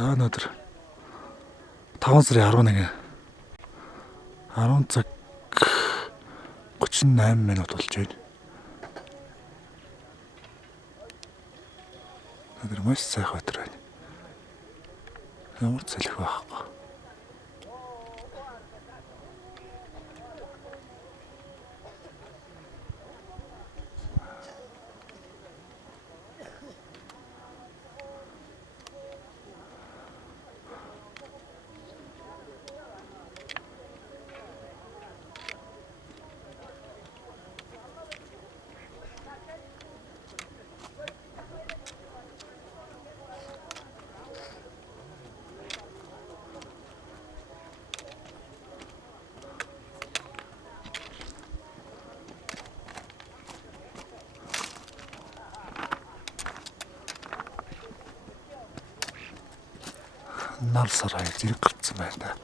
За өнөөдөр 5 сарын 11 10 цаг 38 минут болж байна. Өнөөдөр маш сайхан өдөр байна. Ямар салхи байхгүй. Нар сарай зэрэг гарцсан байна.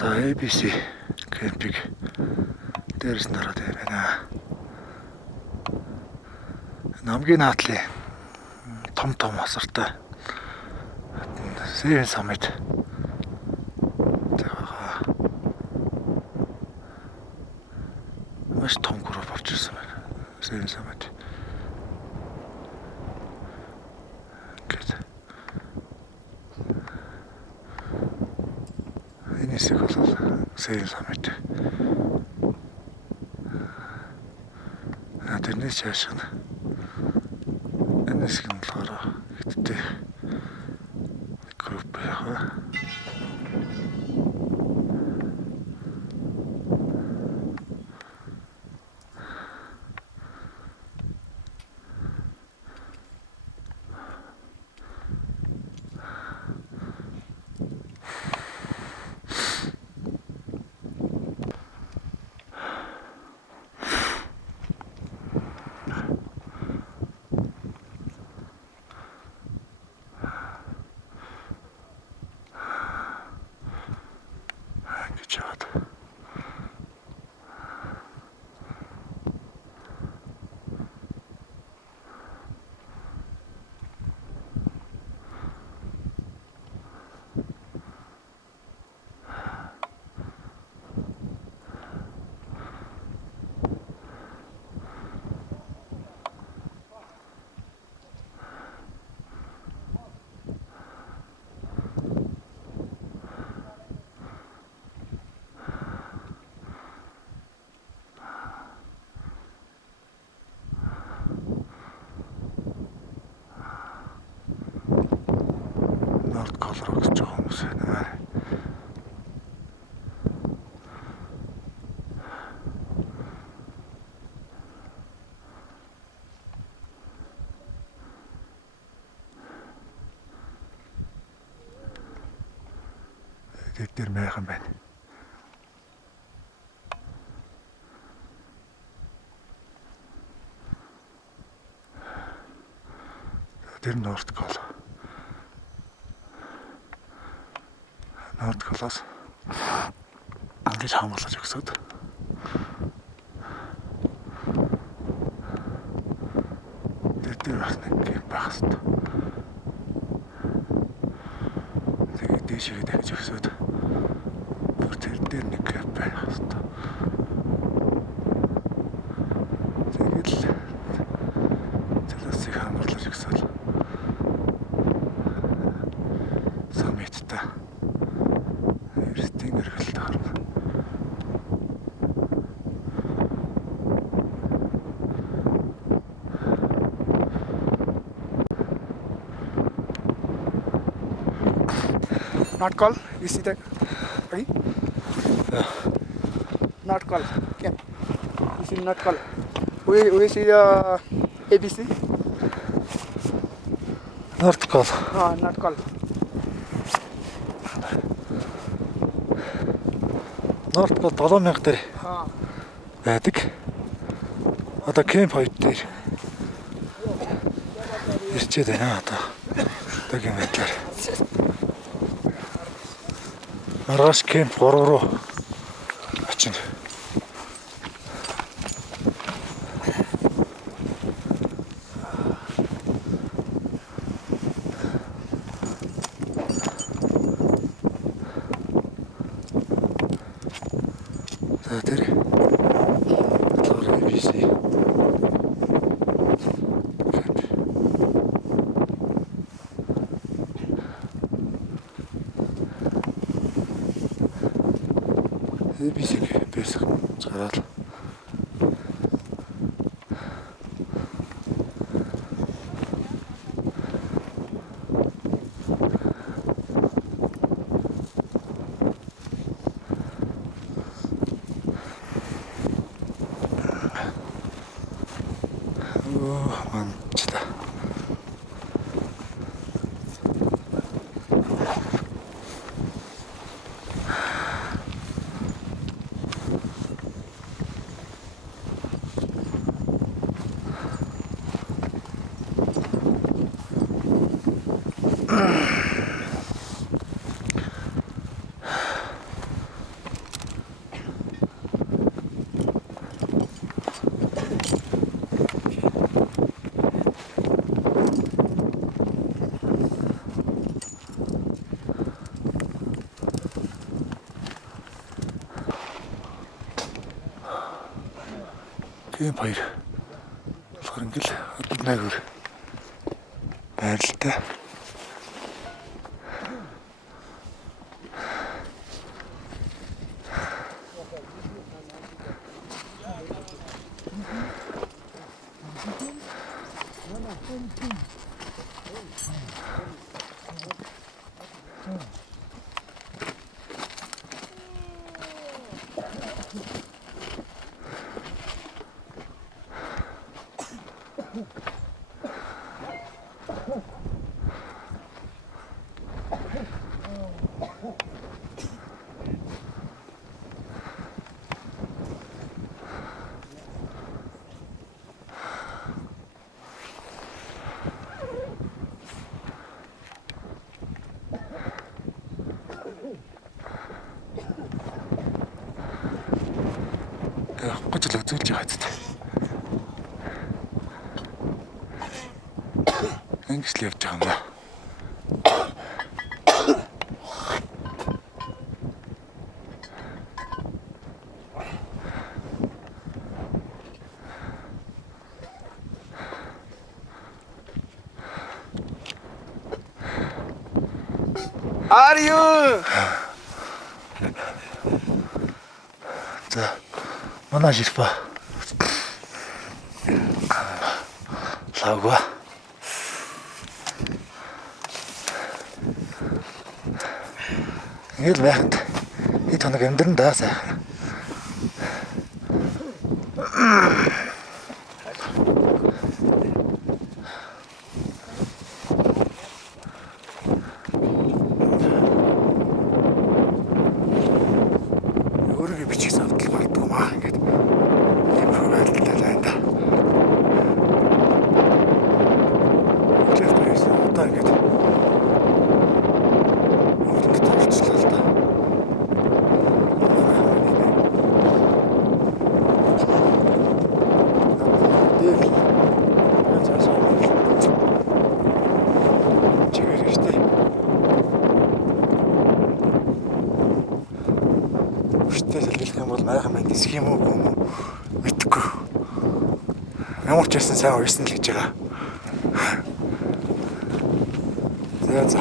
За ABC кемпинг дээрс нараад байна. Намгийн наатлын том асартай Seven Summit маш том групп авч ирсэн байна. Seven Summit. Энэсийг бол Seven Summit. Тэрнээс цааш нь энэсийг нь болохоор хэдтэй групп яхаа. Норд Колороо гэж байгаа хүмүүс байна. Тэд дээр майхан байна. Тэр Норд Колороо. Норд Колороос ингэж хамгаалж өгсөд. Тэр бас нэг юм байх хэвээр. Тэгээд дэшигээ дахиж өгсөд. Бүр тэр дээр нэг юм байх хэвээр. Тэгэл тэрсийг хамгаалж өгсөд. Самитта. Эртний нэргэлт харна. Not call. You see that? Right? Yeah. Not call. Can you see not call? We see the ABC. Норд Кол. Not call. Норд Кол 7000 дээр байдаг. Одоо кемп хоёрт дээр ирчээд байна одоо. Одоогийн байдлаар. Маргааш кемп 3 руу очино. За тэр ABC. ABC бэсэх цараад манчта. Тийм баяр. Тэгэхээр ингээл найгуур байралтай. Гочл үзүүлж байгаа зү. Ингэж л явж байгаа юм байна. Are you? За манай ширпа. Лавга. Ингээл байхад хэд хоног амьдран даа сайхан. Өөрийгөө бичих завдал болдгоо маа ингээд. Тиймэрхүү байдалтай байна да. Одоо ингээд өөрөнд тавьчихлаа л да. Чигээр ихтэй. Өштэй сэлгэлэх юм бол майхан мэд дисэх юм уу юм уу мэдэхгүй. Ямар ч байсан сайн уйсан л гэж байгаа. За.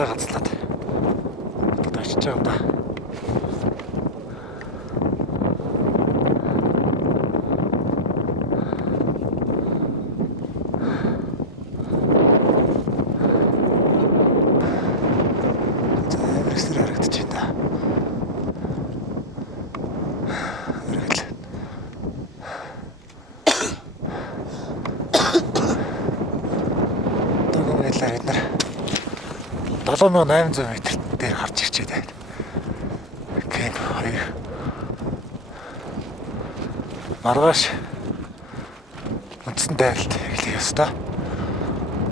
Гацлаад. Одоо очиж байгаа юм да. Эврэстэр харагдаж байна. Эргэл. Одоо байлаа бид нар 7800 м дээр харж ирчээд байна. Кемп 2. Маргааш үндсэн дайралт эхлэх ёстой.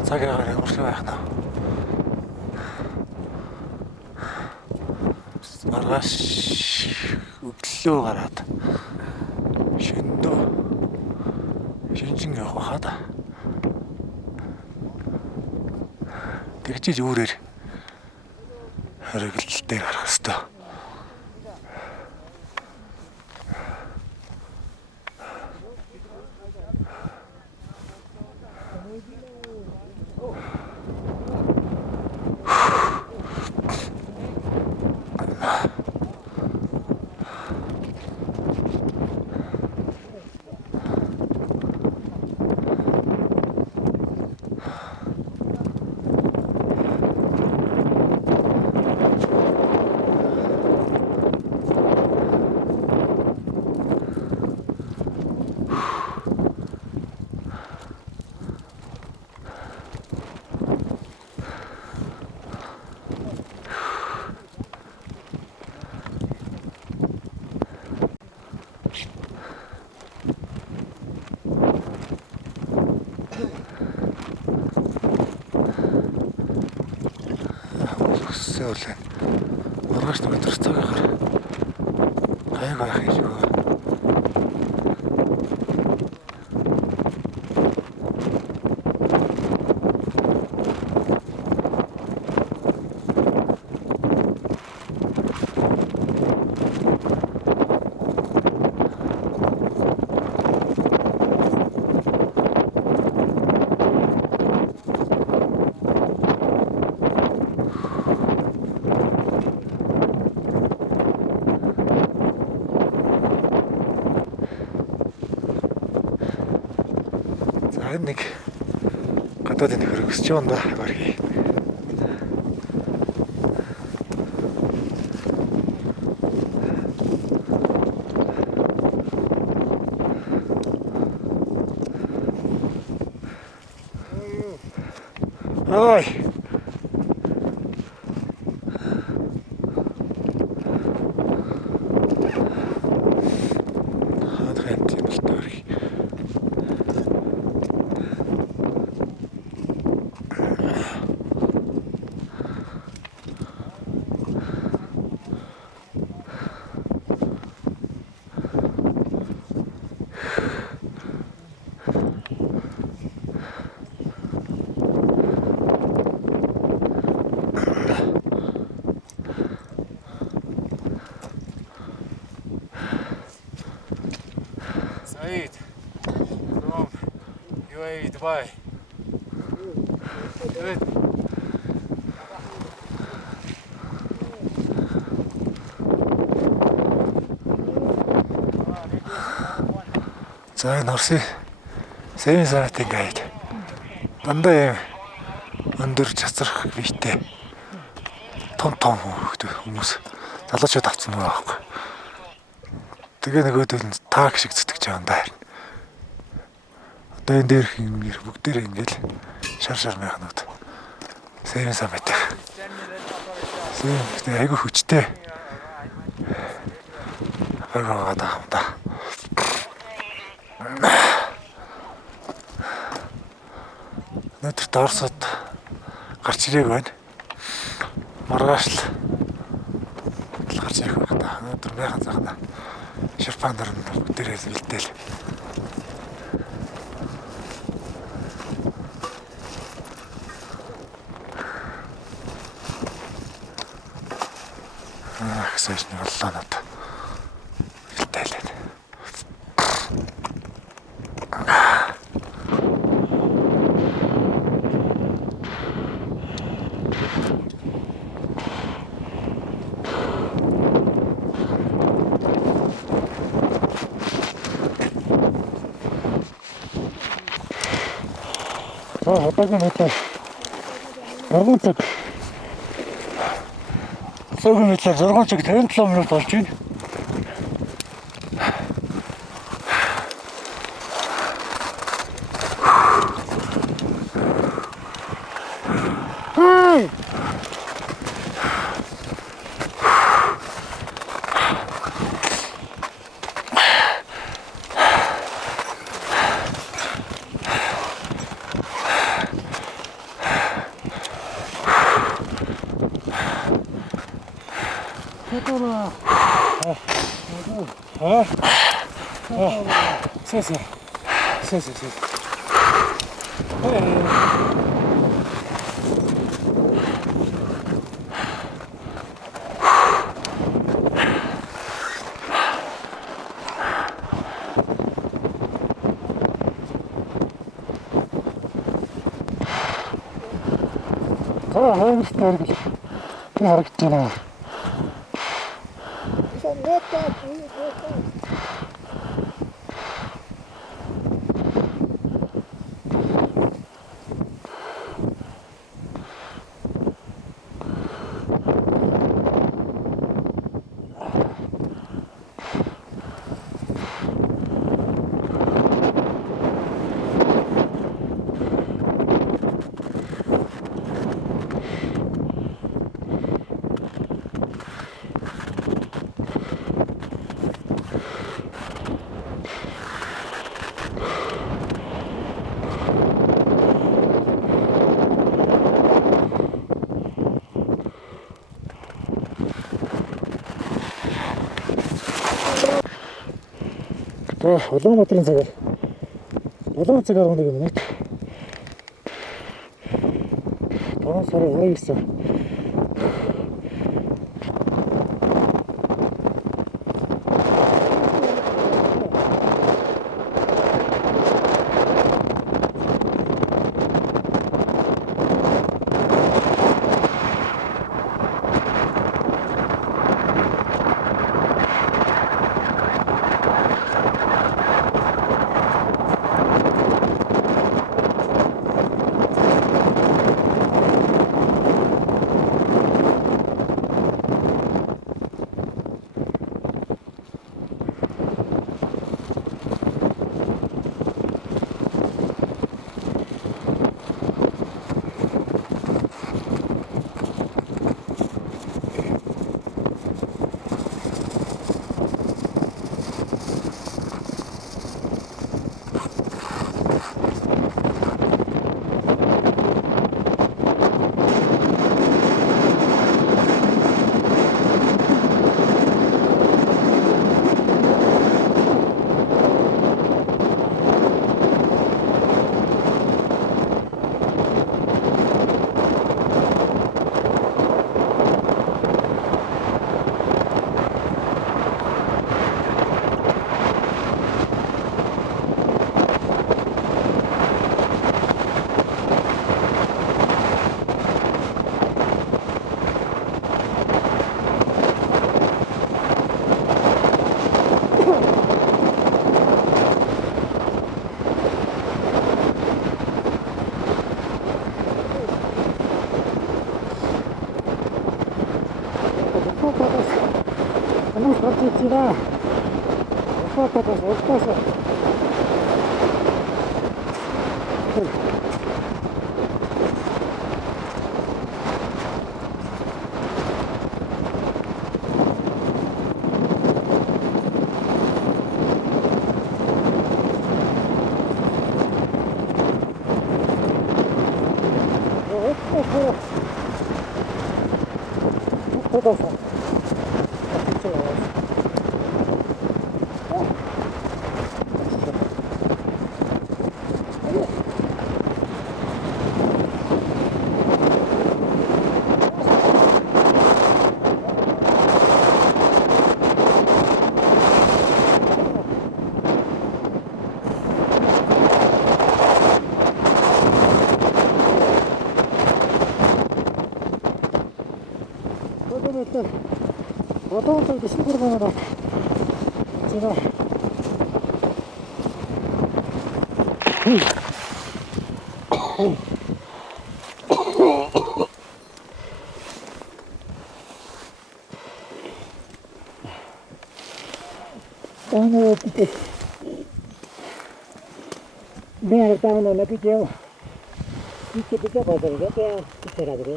Цагийн агаар хөрхөө байх нь. Маргааш өглөө гараад шөндөө шинжин явах хаа да. Тэгжиж үүрээр хэрэгэлттэй гарах ёстой. Өсөөлөө. Маргааш нэг өдөр цагаагаар гайг байх юм шиг. Нэг гадаад энэ хөргөсч байна да барги. Ой. Said from UAE Dubai. За энэ Орсын Seven Summit-ийн гайд дандаа юм өндөр чацрах биетэй том хүмүүс залуучууд авцсан байгаа байхгүй. Тэгээ нөгөөдөл нь тааг шиг зүтгэж байгаа юм да. Одоо энэ дээрх юм бүгдээрээ ингээл шар маяхнууд Seven Summit. Seven айгүй хүчтэй. Агаагаад байгаа юм да. Өнөөдөр Оросод гарч ирээг байна. Маргааш л гарч ирэх байх та. Өнөөдөр байхад захна Шерпан нар бүгдээрээ бэлдээл. Гэсэж нэг оллоо надад бэлдээл. Одоогийн мэтлээ 6 цаг. Одоогийн мэтлээ 6 цаг 57 минут болж байна. Се. Харагдаж байна. Улаанбаатарын цагаар 7 цаг 11 минут. 5 сарын 29. хүмүүс гарч ирж байна. Улаатаас улаатаас. Одоо л дэсэн бүр байна. Зина. Ano pite. Mira, está uno na piteo. Pite pite pasa, ya te será de.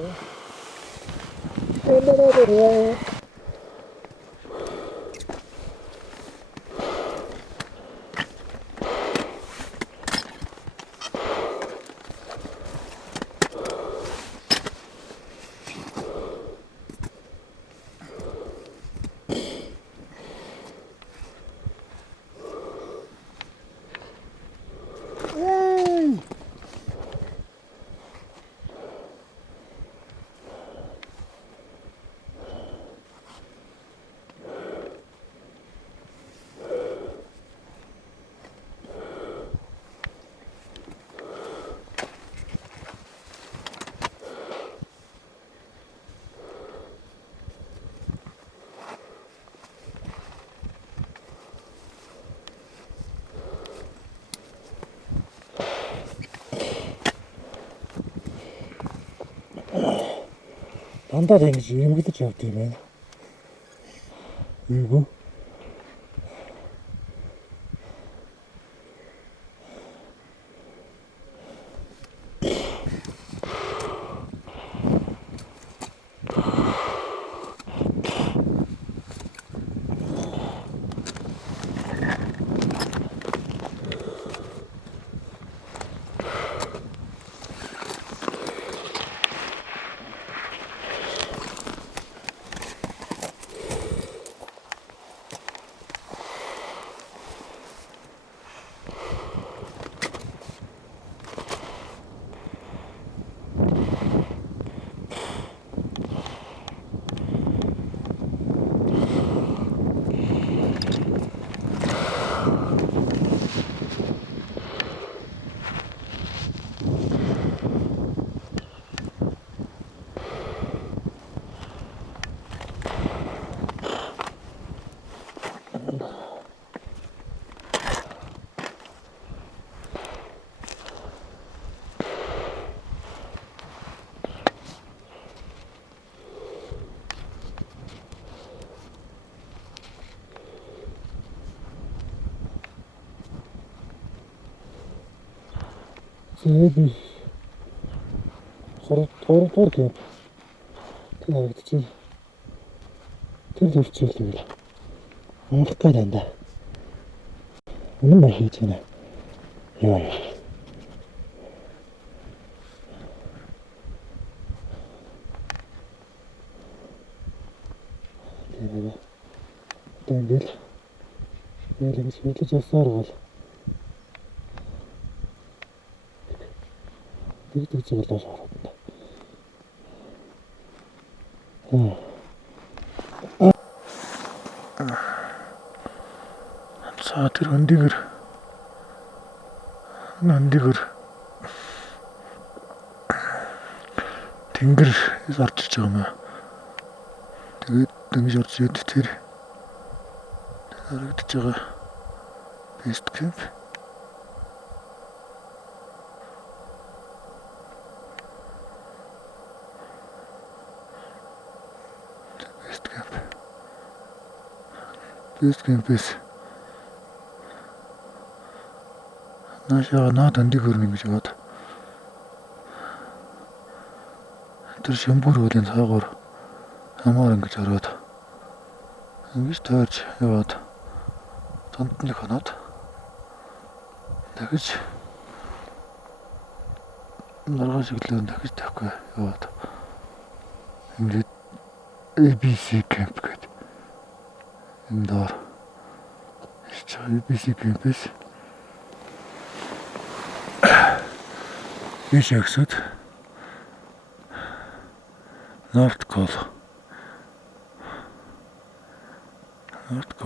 Дандаа ингэж эмгэлж явд юм байна. Эйгүү. Сэби. Сордор гэв. Тэгээд чи тэр хөвчлээ. Унах гээд байна да. Үнэн маяг хийж байна. Яа. Тэгээд тэнгэл ялгч хэлж ясаар бол тэгж болоос ороод. За тэр өндигэр тэнгэр орж иж байгаа юм аа. Тэгээд дөнгөж орж ирээд тэр харагдаж байгаа бест кемп. Base campus. Наашаа наад андиг өрнө гэж бод. Тэр шамбур уулын цаагаар хамаар ингэж ороод ингэж тойрч яваад цонд нэг хоноод дахиж маргааш өглөө дахиж тавихгүй яваад ингээд ABC camp гэдэг энэ доор ABC campus Иш эксэд North Call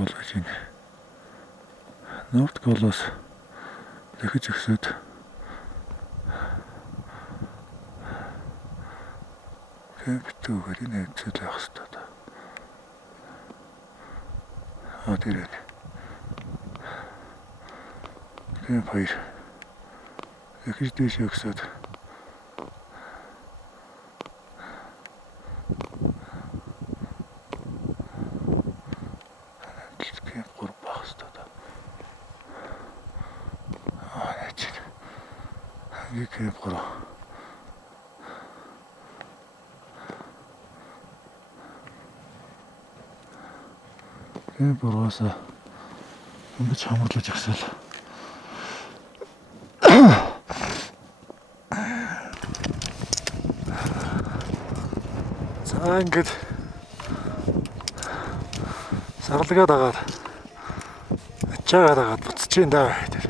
гэж байна. North Call-оос дахиж эксэд Кэмптүүгээр энэ хэвчэл явах хэрэгтэй. Тэр Кэмп 2 дахиж дэш эксэд Кэмп 3 Кэмп 3-аас ингэж хамруулж агсаал. За ингэж сарлагаа дагаад ачаагаа дагаад буцаж ин даа гэдэг.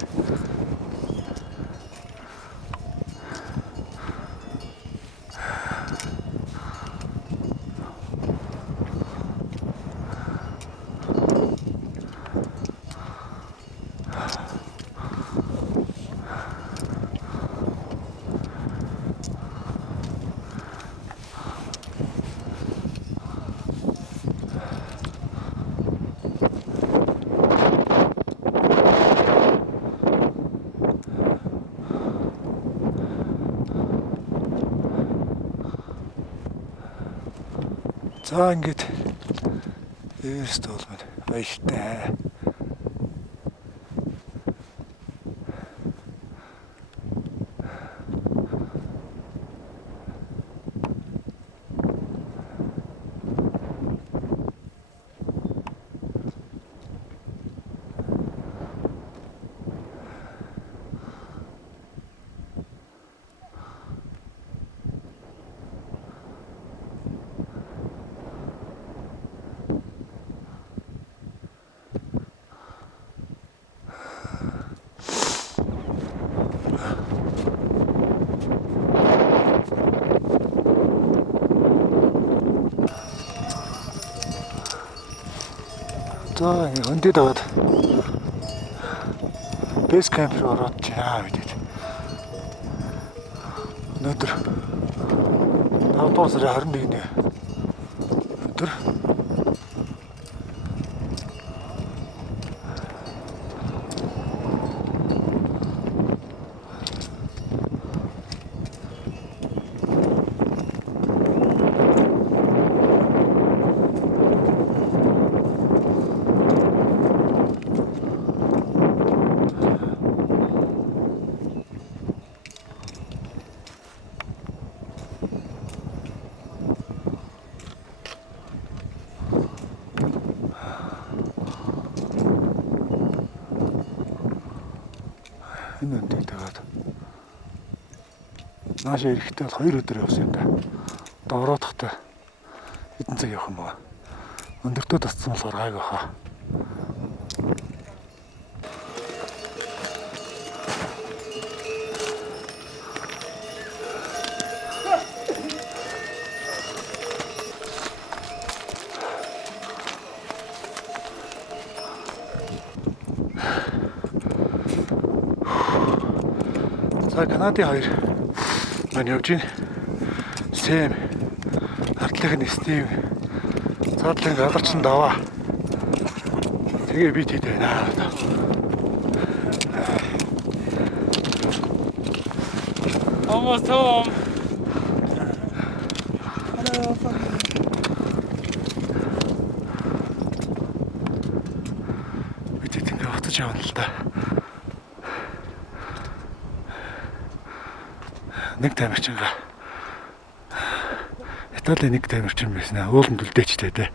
За ингэж Эверест болмод баяртай. За өндөд аваад бейс камп руу ороод чаа гэдэг. Өнөөдөр 5 дугаар сарын 21-ний өдөр энэ өндөд тагаад наашаа ирэхдээ бол 2 өдөр явсан юм да. Доороодохтой хэдэн цаг явах юм бэ? Өндөртөө тасцсан болохоор гайг баха. За Канадын 2 мань явж байна. Сэм ардлынх нь Стив цаадлын гадарч нь даваа. Тэгээ би тэд байна. Almost home. явж явна л да. Нэг тамирчингаа Италийн нэг тамирчин байсан аа. Ууланд үлдээчтэй те.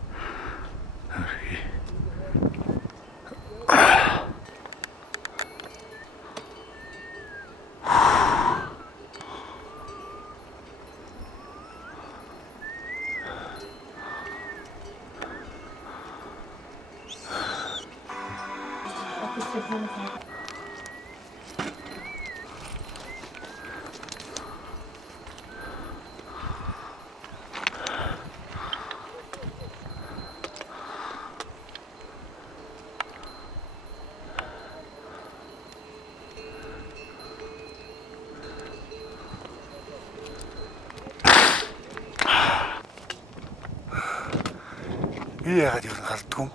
Би яагаад юу гардгүй юм?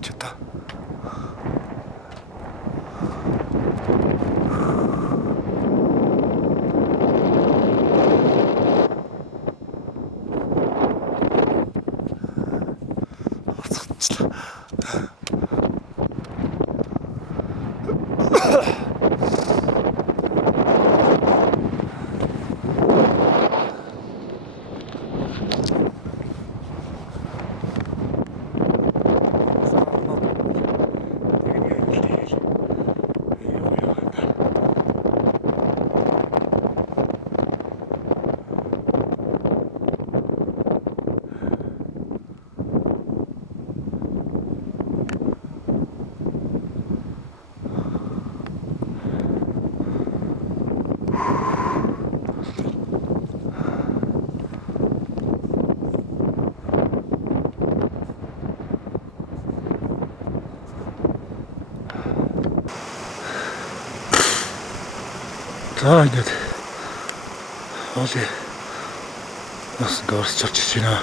Ч одоо. За ингээд оли нас горч очиж байна.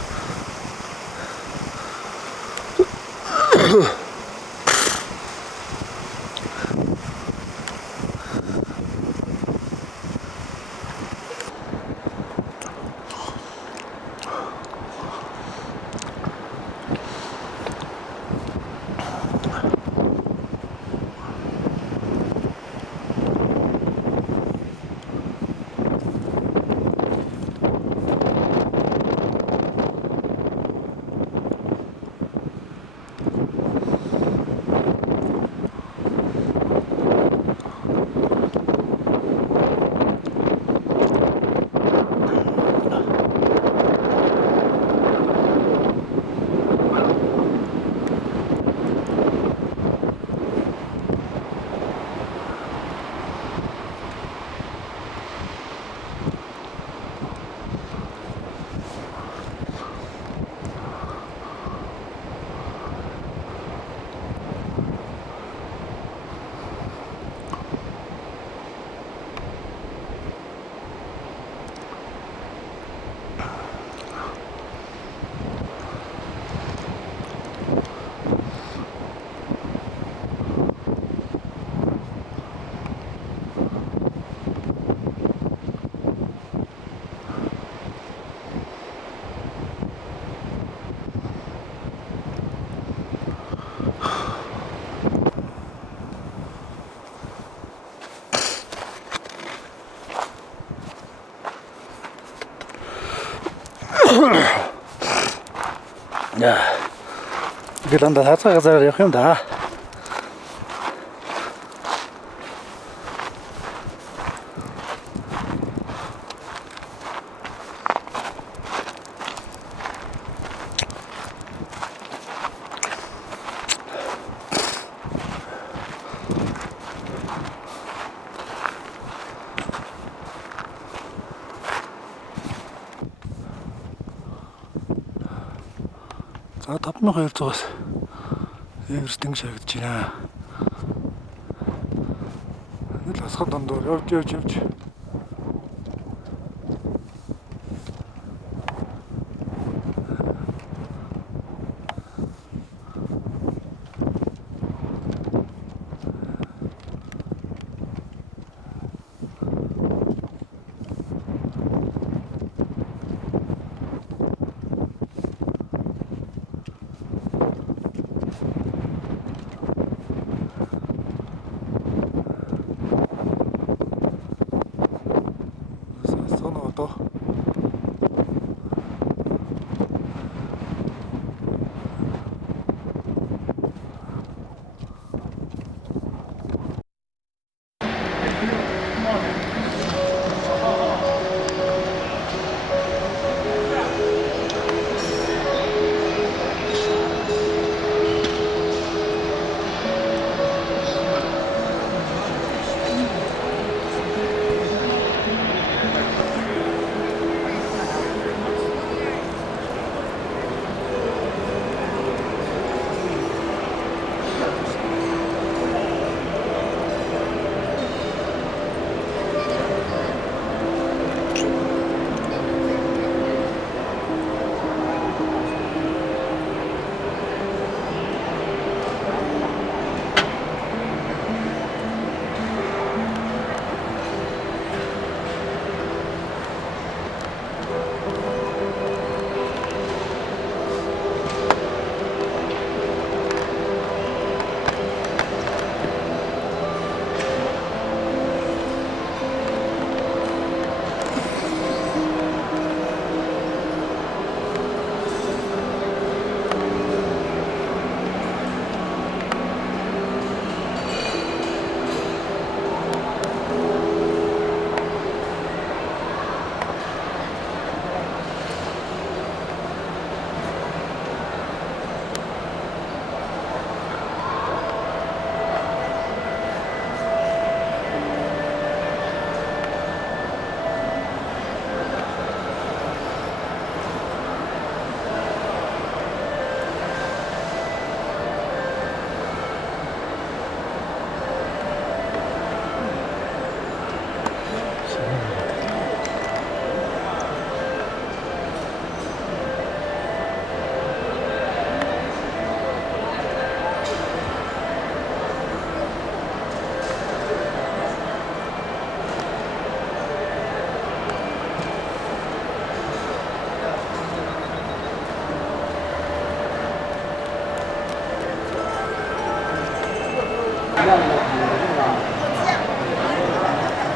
Ja. Gelanda hat er gesagt, ja, da. За 5200-аас Эверестинг шагнаж байна. Нэг л асхад дондор явж. 또.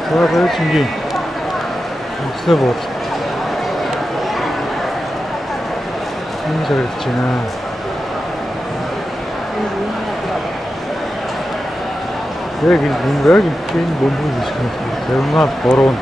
Sonra çünkü işte bu. Şimdi 잘했잖아. 여기 뭔가 게임 못 부르시네. 대응아 더러운.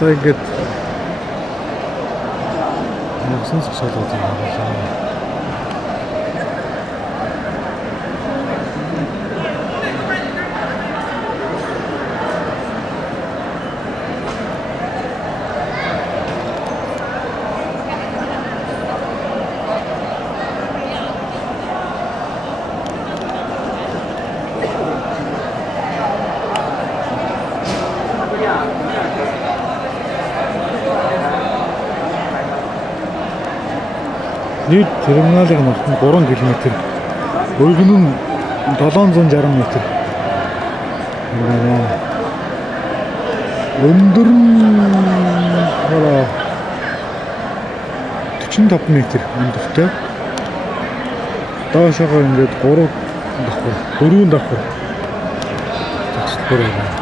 Одоо ингээд явсан зогсоолоод байна. Нийт терминалыг нутсан 3 км. Өргөн нь 760 м. Өндөр нь 45 м өндөртэй. Доошогоо ингээд 3 давхар, 4 давхар зогсолбор байна.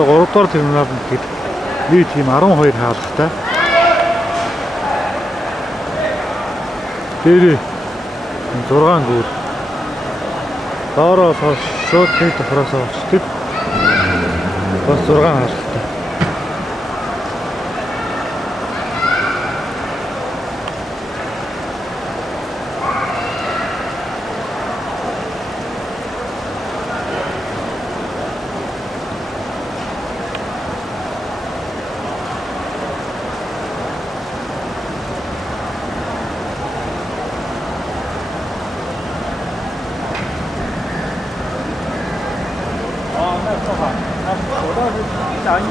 Одоо 3 дугаар терминал гэхэд би тийм 12 хаалгатай. Дээрээ 6 гүр. Доороо шууд тэр давхраас очдөг. Бас 6 хаалгатай. 아, 나 또 가. 나 보다 그 나이.